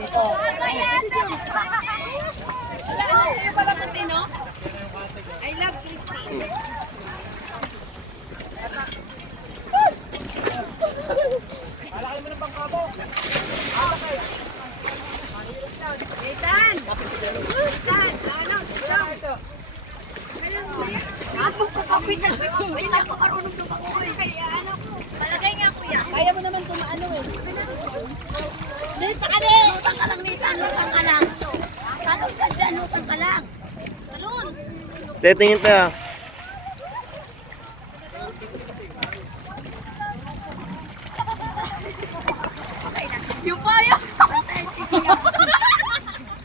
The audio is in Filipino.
Dito. Sa'yo pala puti, no? I love Christy. Nathan! Nathan! Ano? Ito! Ako kapapit na ay nakakarunong tumakoy. Kaya ano? Palagay nga kuya. Kaya mo naman tumaano eh. Dahil pa kami. Lutang ka lang nita. Lutang ka lang. Talon ka dyan. Lutang ka lang. Talon. Titingin tayo. Yung payo.